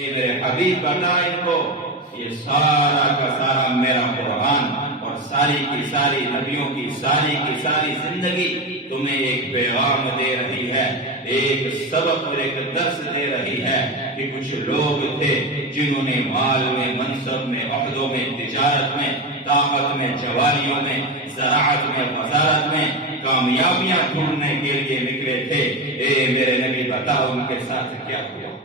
اے میرے حبیب بتا ان کو یہ سارا کا سارا میرا قرآن اور ساری کی ساری نبیوں کی ساری زندگی تمہیں ایک پیغام دے رہی ہے، ایک سبق اور ایک درس دے رہی ہے کہ کچھ لوگ تھے جنہوں نے مال میں، منصب میں، عہدوں میں، تجارت میں، طاقت میں، جواریوں میں، زراعت میں، وزارت میں کامیابیاں ڈھونڈنے کے لیے نکلے تھے۔ اے میرے نبی بتا ان کے ساتھ کیا ہوا؟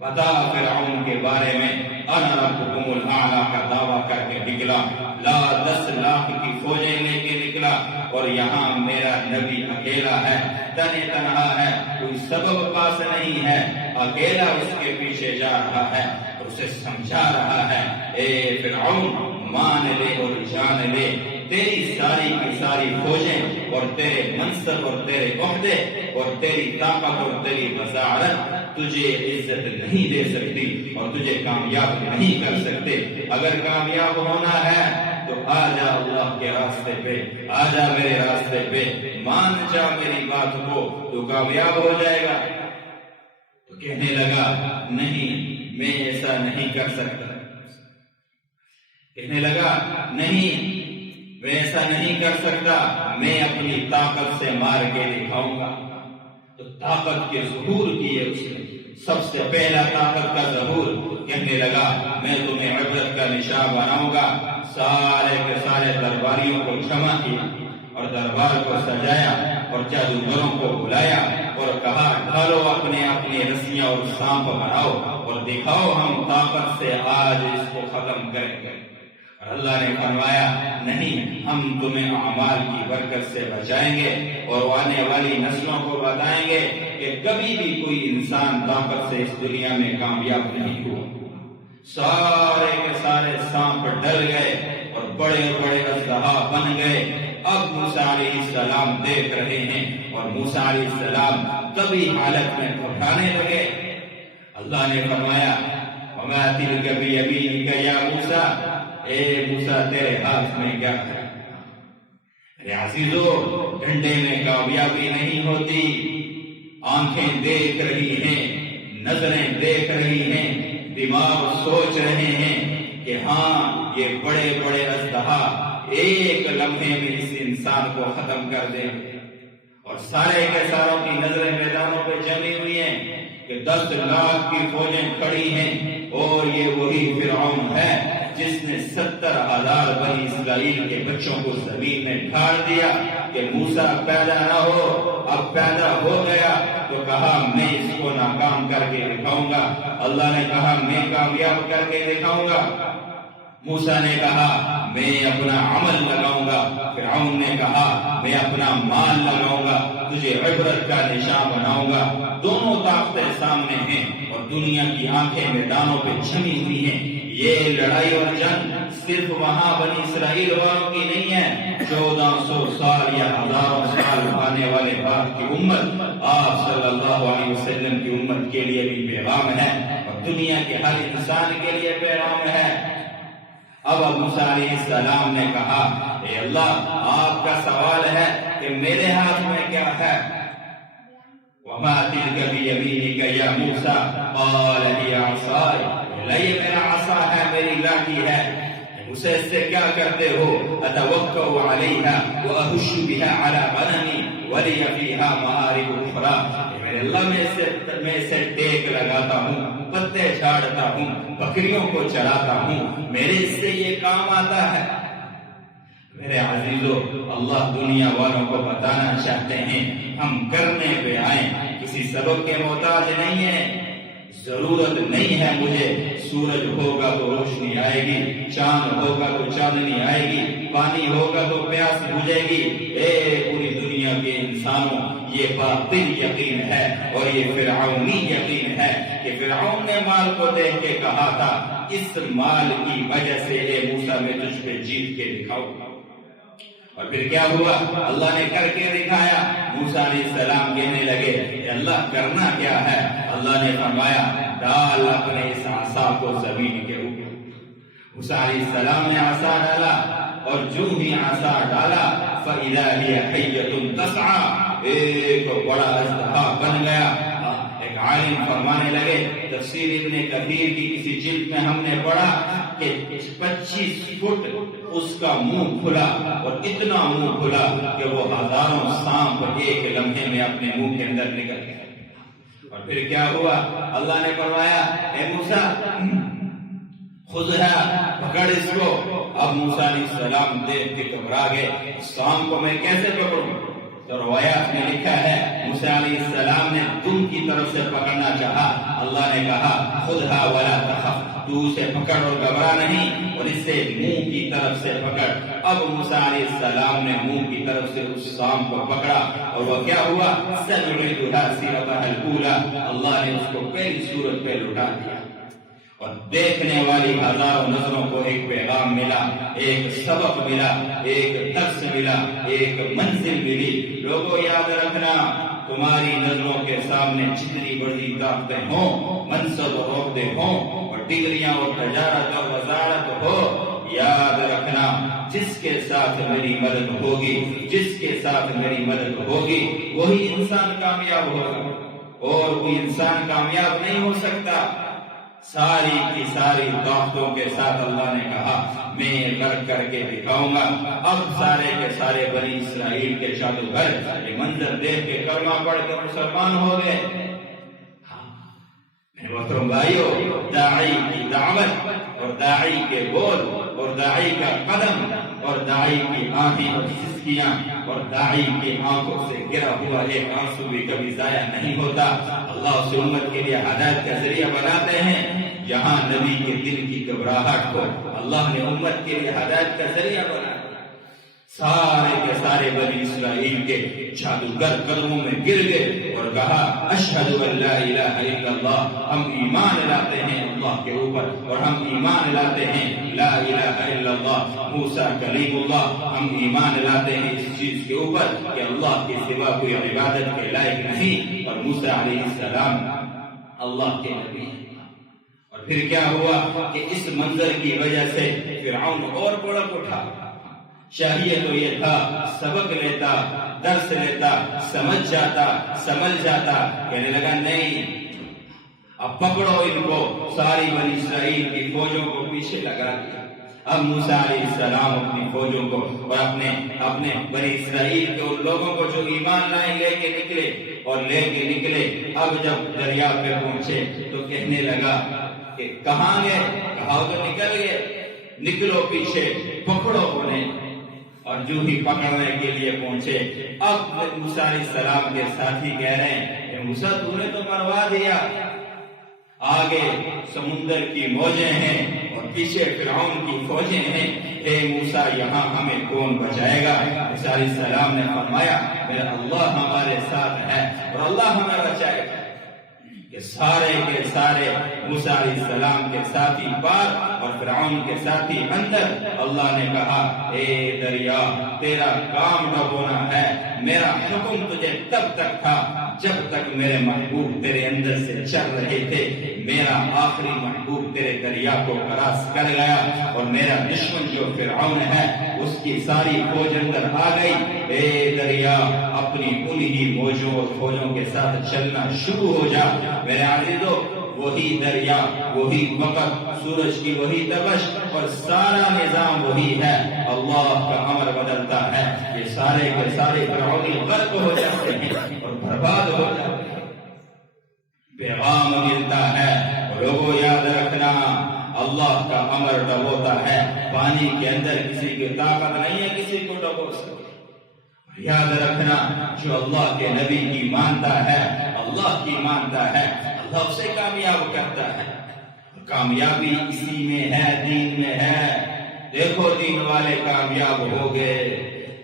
بتا فرعون کے بارے میں انا ربکم الاعلی کا دعویٰ کر کے نکلا، 10 لاکھ کی فوجیں لے کے نکلا، اور یہاں میرا نبی اکیلا ہے، تنہا ہے، کوئی سبب پاس نہیں ہے، اکیلا اس کے پیچھے جا رہا ہے اور اسے سمجھا رہا ہے اے فرعون مان لے اور جان لے، تیری ساری کی ساری فوجیں اور تیرے منصب اور تیرے عہدے اور تیری طاقت اور تیری وزارت تجھے عزت نہیں دے سکتی اور تجھے کامیاب نہیں کر سکتے۔ اگر کامیاب ہونا ہے تو آ جا اللہ کے راستے پہ، آ جا میرے راستے پہ، مان جا میری بات کو، تو کامیاب ہو جائے گا۔ تو کہنے لگا نہیں میں ایسا نہیں کر سکتا، کہنے لگا نہیں میں ایسا نہیں کر سکتا، میں اپنی طاقت سے مار کے دکھاؤں گا۔ تو طاقت کے ظہور کیے اس نے، سب سے پہلا طاقت کا ظہور، کہنے لگا میں تمہیں عبرت کا نشان بناؤں گا۔ سارے کے سارے درباریوں کو جمع کیا اور دربار کو سجایا اور جادوگروں کو بلایا اور کہا ڈھالو اپنے اپنی رسیاں اور سانپ بناؤ اور دکھاؤ ہم طاقت سے آج اس کو ختم کریں گے۔ اور اللہ نے فرمایا نہیں، ہم تمہیں اعمال کی برکت سے بچائیں گے اور آنے والی نسلوں کو بتائیں گے کہ کبھی بھی کوئی انسان طاقت سے اس دنیا میں کامیاب نہیں ہوا۔ سارے کے سارے سانپ ڈر گئے اور بڑے بڑے اژدہا بن گئے۔ اب موسیٰ علیہ السلام دیکھ رہے ہیں اور موسیٰ علیہ السلام کبھی حالت میں گھبرانے لگے۔ اللہ نے فرمایا وَمَا تِلْكَ بِيَمِينِكَ يَا مُوسَىٰ، اے موسیٰ تیرے ہاتھ میں کیا ہے؟ اے عزیزو، ڈنڈے میں کامیابی نہیں ہوتی، آنکھیں دیکھ رہی ہیں، نظریں دیکھ رہی ہیں، دماغ سوچ رہے ہیں کہ ہاں یہ بڑے بڑے اژدہا ایک لمحے میں اس انسان کو ختم کر دیں گے، اور سارے کے ساروں کی نظریں میدانوں پہ جمی ہوئی ہیں کہ 10 لاکھ کی فوجیں کھڑی ہیں، اور یہ وہی فرعون ہے جس نے 70,000 بنی اسرائیل کے بچوں کو زمین میں ڈھال دیا کہ موسیٰ پیدا نہ ہو، اب پیدا ہو گیا تو کہا میں اس کو ناکام کر کے دکھاؤں گا۔ اللہ نے کہا میں کامیاب کر کے دکھاؤں گا۔ موسیٰ نے کہا میں اپنا عمل لگاؤں گا، فرعون نے کہا میں اپنا مال لگاؤں گا، تجھے عبرت کا نشان بناؤں گا۔ دونوں طاقتیں سامنے ہیں اور دنیا کی آنکھیں میدانوں پہ جمی ہوئی ہیں۔ یہ لڑائی اور جنگ صرف وہاں بنی اسرائیل والوں کی نہیں ہے، 1400 سال یا ہزاروں سال آنے والے بعد کی امت، آپ صلی اللہ علیہ وسلم کی امت کے لیے بھی پیغام ہے اور دنیا کے ہر انسان کے لیے پیغام ہے۔ اب موسیٰ علیہ السلام نے کہا اے اللہ آپ کا سوال ہے کہ میرے ہاتھ میں کیا ہے؟ وَمَا تِلْكَ بِيَمِينِكَ يَا مُوسَىٰ قَالَ هِيَ عَصَايَ، یہ میرا عصا ہے، میری لاٹھی ہے، اسے اس سے کیا کرتے ہو؟ أَتَوَكَّأُ عَلَيْهَا وَأَهُشُّ بِهَا عَلَىٰ غَنَمِي وَلِيَ فِيهَا مَآرِبُ أُخْرَىٰ، میرے اللہ میں اسے ٹیک لگاتا ہوں، پتے جھاڑتا ہوں، بکریوں کو چراتا ہوں، میرے اس سے یہ کام آتا ہے۔ میرے عزیزو، اللہ دنیا والوں کو بتانا چاہتے ہیں ہم کرنے پہ آئیں، کسی سبب کے محتاج نہیں ہیں، ضرورت نہیں ہے مجھے، سورج ہوگا تو روشنی آئے گی، چاند ہوگا تو چاندنی آئے گی، پانی ہوگا تو پیاس بجھے گی۔ اے پوری دنیا کے انسانوں، یہ باطل یقین ہے اور یہ فرعونی یقین ہے کہ فرعون نے مال کو دیکھ کے کہا تھا اس مال کی وجہ سے اے موسیٰ میں تجھ پہ جیت کے دکھاؤں، اور پھر کیا ہوا؟ اللہ نے کر کے دکھایا۔ موسیٰ علیہ السلام کہنے لگے کہ اللہ کرنا کیا ہے؟ اللہ نے فرمایا ڈال اپنے اس عصا کو زمین کے اوپر۔ موسیٰ علیہ السلام نے عصا ڈالا اور جو ہی عصا ڈالا فَإِذَا هِيَ حَيَّةٌ تَسْعَىٰ، ایک بڑا اژدہا بن گیا، ایک ایک عالم فرمانے لگے، تفسیر ابن کثیر کی کسی جلد میں ہم نے پڑھا کہ 25 فٹ اس کا منہ کھلا، اور اتنا منہ کھلا کہ وہ ہزاروں سانپ ایک لمحے میں اپنے منہ کے اندر نکل گئے۔ اور پھر کیا ہوا؟ اللہ نے فرمایا اے موسیٰ خذھا، پکڑ اس کو۔ اب موسیٰ علیہ السلام دیکھ کے گھبرا گئے، سانپ کو میں کیسے پکڑوں؟ تو روایات میں لکھا ہے موسیٰ علیہ السلام نے دم کی طرف سے پکڑنا چاہا، اللہ نے کہا خذھا ولا تخف، تو اسے پکڑ اور گھبرا نہیں، اور اسے منہ کی طرف سے پکڑ۔ اب موسیٰ علیہ السلام نے منہ کی طرف سے اس سانپ کو پکڑا، اور وہ کیا ہوا؟ سنعيدها سيرتها الأولى، اللہ نے اس کو پہلی صورت پہ لوٹا دیا۔ اور دیکھنے والی ہزاروں نظروں کو ایک پیغام ملا، ایک سبق ملا، ایک درس ملا، ایک منزل ملی۔ لوگوں یاد رکھنا، تمہاری نظروں کے سامنے جتنی بڑی طاقتیں ہوں، منصب اور عہدے ہوں، اور ڈگریاں اور تجارت اور وزارت ہو، یاد رکھنا جس کے ساتھ میری مدد ہوگی، جس کے ساتھ میری مدد ہوگی، وہی انسان کامیاب ہوگا، اور کوئی انسان کامیاب نہیں ہو سکتا۔ ساری کی ساری طاقتوں کے ساتھ اللہ نے کہا میں غرق کر کے دکھاؤں گا۔ اب سارے کے سارے بنی اسرائیل کے جادوگر یہ منظر دیکھ کے کلمہ پڑھ کے مسلمان ہو گئے۔ میرے محترم بھائیو، داعی کی دعوت اور داعی کے بول اور داعی کا قدم اور داعی کی آنکھیں اور سسکیاں اور داعی کی آنکھوں سے گرا ہوا ایک آنسو بھی کبھی ضائع نہیں ہوتا۔ اللہ اس امت کے لیے ہدایت کا ذریعہ بناتے ہیں۔ یہاں نبی کے دل کی گھبراہٹ کو اللہ نے امت کے لیے ہدایت کا ذریعہ بنایا۔ سارے کے سارے بنی اسرائیل کے جادوگر قدموں میں گر گئے اور کہا اشہد ان لا الہ الا اللہ، ہم ایمان لاتے ہیں اللہ کے اوپر، اور ہم ایمان لاتے ہیں لا الہ الا اللہ موسیٰ کلیم اللہ، ہم ایمان لاتے ہیں اس چیز کے اوپر کہ اللہ کے سوا کوئی عبادت کے لائق نہیں، اور موسیٰ علیہ السلام اللہ کے نبی ہیں۔ اور پھر کیا ہوا کہ اس منظر کی وجہ سے فرعون اور بڑک اٹھا۔ چاہیے تو یہ تھا سبق لیتا، درس لیتا، سمجھ جاتا، کہنے لگا نہیں اب پکڑو ان کو۔ ساری بنی اسرائیل کی فوجوں کو پیچھے لگا دیا۔ اب موسیٰ علیہ السلام اپنی فوجوں کو اور اپنے بنی اسرائیل کے ان لوگوں کو جو ایمان لائے لے کے نکلے۔ اب جب دریا پہ پہنچے تو کہنے لگا کہ کہاں گئے؟ کہا تو نکل گئے، نکلو پیچھے، پکڑو انہیں۔ اور جو ہی پکڑنے کے لیے پہنچے، اب موسیٰ علیہ السلام کے ساتھی کہہ رہے ہیں کہ موسیٰ تو نے تو مروا دیا، آگے سمندر کی موجیں ہیں اور پیچھے فرعون کی فوجیں ہیں، اے موسیٰ یہاں ہمیں کون بچائے گا؟ موسیٰ علیہ السلام نے فرمایا میرا اللہ ہمارے ساتھ ہے اور اللہ ہمیں بچائے گا۔ کہ سارے کے سارے موسیٰ علیہ السلام کے ساتھی پار اور فرعون کے ساتھی اندر۔ اللہ نے کہا اے دریا تیرا کام ڈبونا ہے، میرا حکم تجھے تب تک تھا جب تک میرے محبوب تیرے اندر سے چل رہے تھے۔ میرا آخری محبوب تیرے دریا کو کراس کر گیا اور میرا دشمن جو فرعون ہے اس کی ساری فوج اندر آ گئی۔ اے دریا اپنی انہی موجوں اور فوجوں کے ساتھ چلنا شروع ہو جا۔ میرے عزیزو وہی دریا، وہی وقت، سورج کی وہی تپش اور سارا نظام وہی ہے۔ اللہ کا امر بدلتا ہے، یہ سارے کے سارے فرعونی غرق ہو جاتے ہیں اور برباد ہو جاتے ہیں۔ پیغام ملتا ہے اور لوگوں یاد رکھنا اللہ کا امر ڈبوتا ہے۔ پانی کے اندر کسی کی طاقت نہیں ہے کسی کو ڈبو سکے۔ یاد رکھنا جو اللہ کے نبی کی مانتا ہے، اللہ کی مانتا ہے، اللہ اسے کامیاب کرتا ہے۔ کامیابی اسی میں ہے، دین میں ہے۔ دیکھو دین والے کامیاب ہو گئے،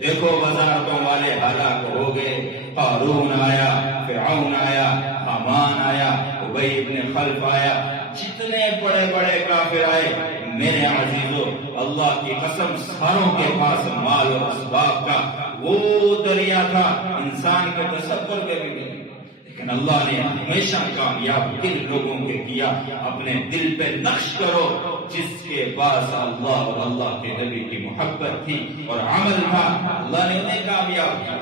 دیکھو وزارتوں والے ہلاک ہو گئے۔ قارون آیا، فرعون آیا، حامان آیا، ابی بن خلف آیا، جتنے بڑے بڑے کافر آئے، میرے عزیزو اللہ کی قسم ساروں کے پاس مال اور اسباب کا وہ دریا تھا انسان کے تصور کے بھی نہیں، لیکن اللہ نے ہمیشہ کامیاب کن لوگوں کے کیا؟ اپنے دل پہ نقش کرو جس کے پاس اللہ اور اللہ کے نبی کی محبت تھی اور عمل تھا، اللہ نے انہیں کامیاب کیا۔